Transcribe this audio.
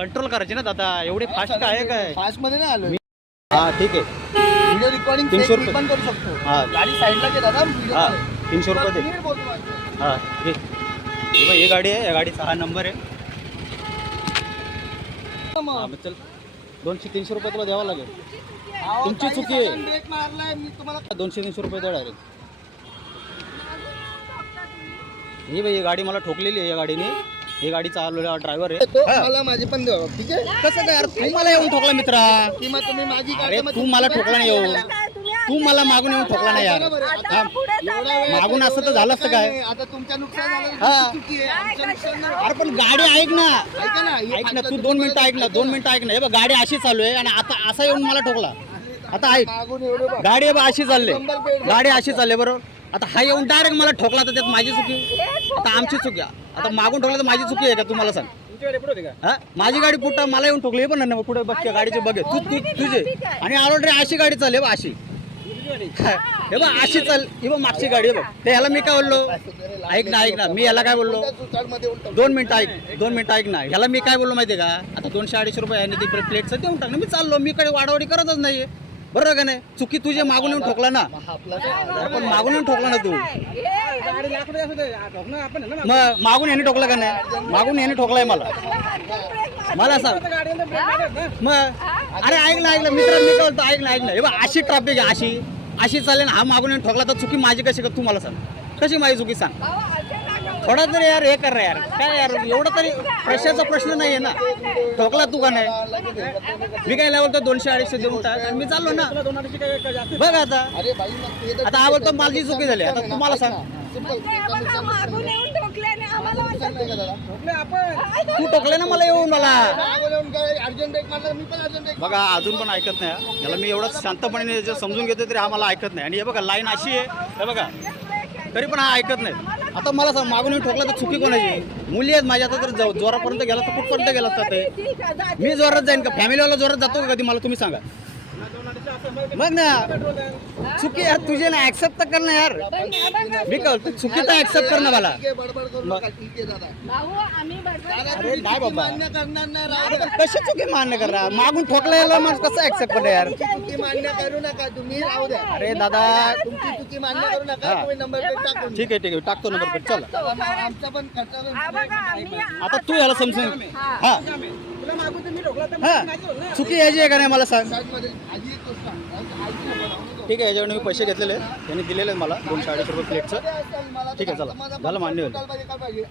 Control करायची ना दादा, एवढे फास्ट काय काय? फास्ट मध्ये नाही आलो. हा ठीक आहे. व्हिडिओ रेकॉर्डिंग 300 रुपये पण करू शकतो. हा. गाडी साईडला घे दादा. व्हिडिओ हा काढ. 300 रुपये दे. नीट बोलतो माझ्याशी. हा घे. हे बघ, ही गाडी आहे, या गाडीचा हा नंबर आहे. हा मग चल, 200-300 रुपये तुला द्यावं लागेल. अहो, तुमची काही चुकी आहे. सडन ब्रेक मारलाय मी तुम्हाला. 200-300 रुपये द्या डायरेक्ट. ही बाई, ही गाडी मला ठोकलेली आहे या गाडीने. ही गाडी चालवलेला ड्रायव्हर आहे. तो मला माझी पण द्या, ठीक आहे. कसं काय यार, तू मला येऊन ठोकला मित्रा. की मग तुम्ही माझी अरे गाडी मग तू मला ठोकला नाही येऊ, तू मला मागून येऊन ठोकला नाही यार. बरोबर आहे. हा. एवढा वेळ मागून असतं तर झालं असतं काय? आता तुमच्या नुकसान झालं, हा. तुमची चुकी आहे. आमचं नुकसान नाही. अरे पण गाडी ऐक ना, ऐका ना, हे ऐक ना, आता तू तुम्ही 2 मिनिटं ऐक ना, मला 2 मिनिटं ऐक ना. हे बघ, गाडी अशी चालू आहे आणि आता असा येऊन मला ठोकला. आता ऐक, मागून एवढं बघ. गाडी आहे बा अशी चालले, गाडी अशी चालले बरोबर. आता हा येऊन डायरेक्ट मला ठोकला, तर त्यात माझी चुकी, आता आमची चुकी. आता मागून ठोकलं तर माझी चुकी आहे का तुम्हाला सांग? हा, माझी गाडी पुढं मला येऊन ठोकली. हे पण ना पुढे बघ, गाडीचे बघ तू तू तुझे. आणि ऑलरेडी अशी गाडी चालली बा अशी. हे बघ अशी चाल, ही बघ मागची गाडी आहे बघ. ते ह्याला मी काय बोललो? ऐक ना, ऐक ना, मी याला काय बोललो? 2 मिनिटं ऐक, 2 मिनिटं ऐक ना. ह्याला मी काय बोललो माहिती आहे का? आता 200-250 रुपये आणि ती प्लेटचं देऊन टाक ना. मी चाललो, मी कडे वाडावाडी करतच नाहीये, बरोबर का नाही? चुकी तुझे मागून येऊन ठोकला ना. पण मागून येऊन ठोकला ना तू. मग मागून याने ठोकला का नाही? मागून याने ठोकलाय मला सांग मग. अरे ऐक ना, ऐक ना मित्र, मी काय बोलतो, ऐक ना, ऐक ना. हे बघ अशी ट्रॅफिक आहे, अशी अशी चालेल. हा मागून येऊन ठोकला तर चुकी माझी कशी का? तू मला सांग, कशी माझी चुकी सांग? थोडा तरी यार हे कर रे यार, काय यार, एवढा तरी प्रश्नाचा प्रश्न नाही आहे ना. ठोकला तू का नाही? मी काय बोलतो 200-250 देऊन टाक आणि मी चाललो ना. बघ आता, अरे बाई मग ते तर आता हा बोलतो माझी चुकी झाली. आता तुम्हाला सांग, मागून येऊन ठोकल्याने आम्हाला नुकसान नाही का दादा? तू टोकले ना मला येऊन मला. मागून येऊन काय अर्जंट ब्रेक मारला, मी पण अर्जंट ब्रेक. बघा अजून पण ऐकत नाही हा. याला मी एवढं शांतपणे जे समजून घेतो तरी हा मला ऐकत नाही. आणि हे बघा लाईन अशी आहे, हे बघा, तरी पण हा ऐकत नाही. आता मला सांग, मागून येऊन ठोकला तर चुकी कोणाची? मुली आहेत माझ्या. आता जर जोरापर्यंत गेला तर कुठपर्यंत गेला असतात ते? मी जोरात जाईन का? फॅमिलीवाला जोरात जातो का कधी? मला तुम्ही सांगा मग ना. चुकी यार तुझे ना, ऍक्सेप्ट तर कर ना यार. मी काय बोलतो, चुकी तर ऍक्सेप्ट कर ना मला. ठीक आहे, बडबड करू नका, ठीक आहे दादा. भाऊ आम्ही बडबड दादा, अरे तुम्ही नाही चुकी बाबा. मान्य करणार नाही, राहू अरे द्या. पण कशी चुकी मान्य करा? मागून ठोकला याला मग कसं ऍक्सेप्ट करणार यार? चुकी मान्य करू नका तुम्ही, राहू द्या. अरे दादा, तुमची चुकी मान्य करू नका, हा. तुम्ही नंबर प्लेट टाकून ठीक आहे, ठीक आहे, टाकतो नंबर प्लेट. चला आमचा पण खर्च. आता तू याला समजून हा हा, चुकी यायची आहे का नाही मला सांग. ठीक आहे, याच्यावर मी पैसे घेतलेले, त्यांनी दिलेले मला 200-250 रुपये प्लेटचं. ठीक आहे, चला झालं, मान्य होईल.